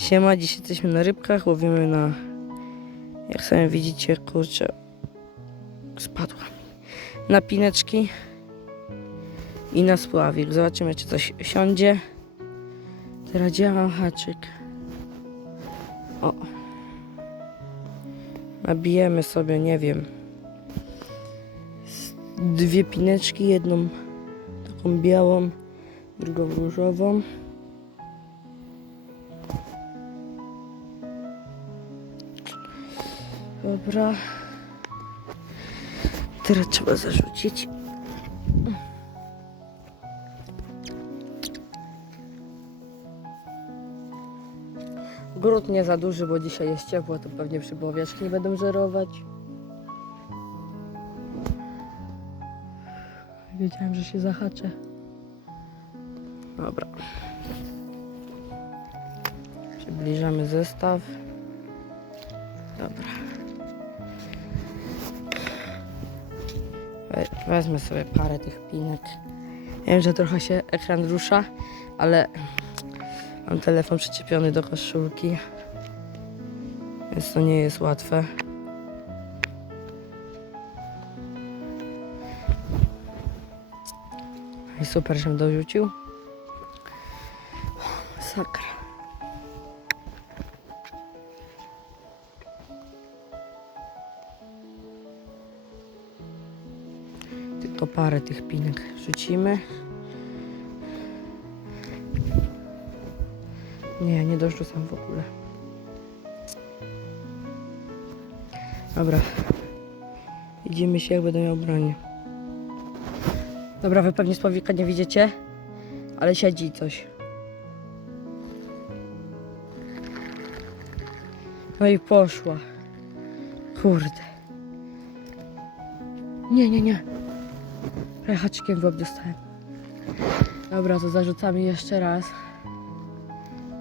Siema, dzisiaj jesteśmy na rybkach, łowimy na, jak sami widzicie, kurczę, spadła na pineczki i na spławik. Zobaczymy, czy coś siądzie. Teraz działa haczyk. O. Nabijemy sobie, nie wiem, dwie pineczki, jedną taką białą, drugą różową. Dobra. Teraz trzeba zarzucić. Gród nie za duży, bo dzisiaj jest ciepło, to pewnie przybowieczki nie będą żerować. Wiedziałem, że się zahaczę. Dobra. Przybliżamy zestaw. Dobra. Wezmę sobie parę tych pinek. Wiem, że trochę się ekran rusza, ale mam telefon przyczepiony do koszulki, więc to nie jest łatwe. I super, żem dorzucił. Sakra. Tylko parę tych pinek rzucimy. Nie, nie dorzucam w ogóle. Dobra. Widzimy się, jak będę miał bronię. Dobra, wy pewnie słowika nie widzicie, ale siedzi coś. No i poszła. Kurde. Nie, nie, nie. Prawie haczykiem w łeb dostałem. Dobra, to zarzucamy jeszcze raz.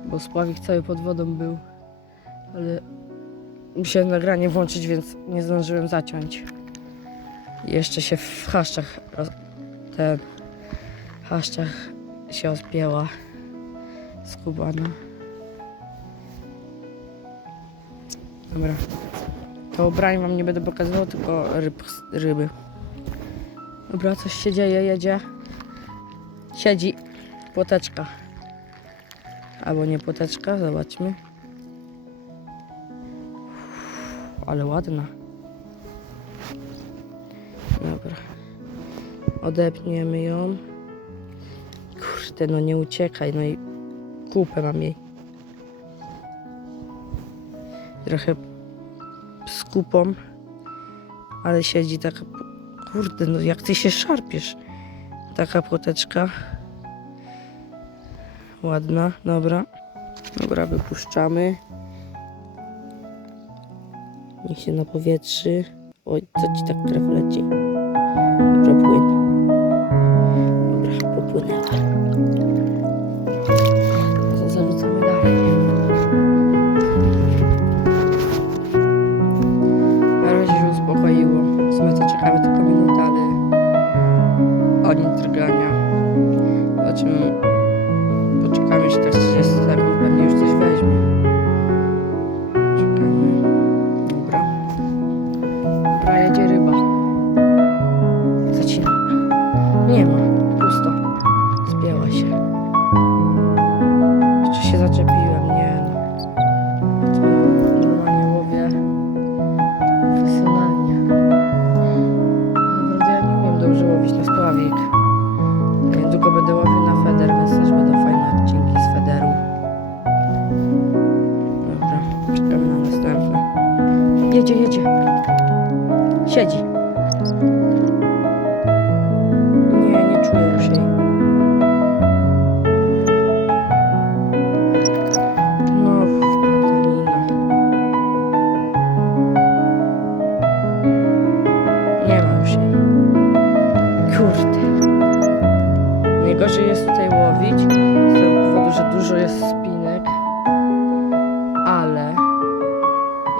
Bo spławik cały pod wodą był. Ale musiałem nagranie włączyć, więc nie zdążyłem zaciąć. Jeszcze się w chaszczach roz... ten chaszczach się ozbięła skubana. Dobra. To ubrań wam nie będę pokazywał, tylko ryb, ryby. Dobra, coś się dzieje, jedzie. Siedzi płoteczka. Albo nie płoteczka, zobaczmy. Ale ładna. Dobra. Odepniemy ją. Kurde, no nie uciekaj, no i kupę mam jej. Trochę z kupą, ale siedzi taka Kurde, no jak ty się szarpiesz. Taka płoteczka. Ładna, dobra. Dobra, wypuszczamy. Niech się napowietrzy. Oj, co ci tak krew leci? Dobra, płyń. Dobra, popłynęła. Najgorzej jest tutaj łowić z tego powodu, że dużo jest spinek, ale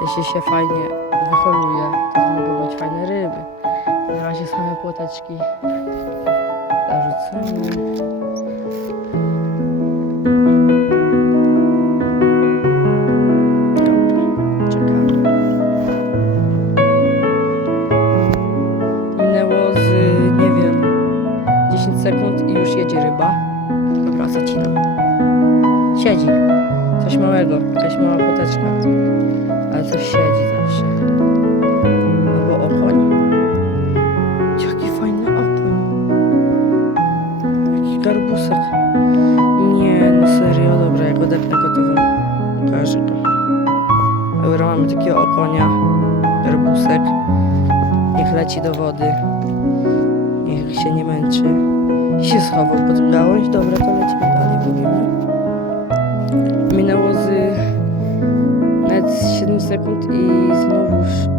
jeśli się fajnie wyholuje, to mogą być fajne ryby. Na razie same płoteczki zarzucone. Coś małego, jakaś mała poteczka. Ale coś siedzi zawsze. Albo okoń. Jaki fajny okoń. Jaki garbusek. Nie, no serio, dobra, odepnę go, to wam pokażę go. Dobra, mamy takiego okonia. Garbusek. Niech leci do wody. Niech się nie męczy. I się schował pod gałąź. Dobra, to lecimy dalej, mówimy. Minęło z nawet z 7 sekund i znowuż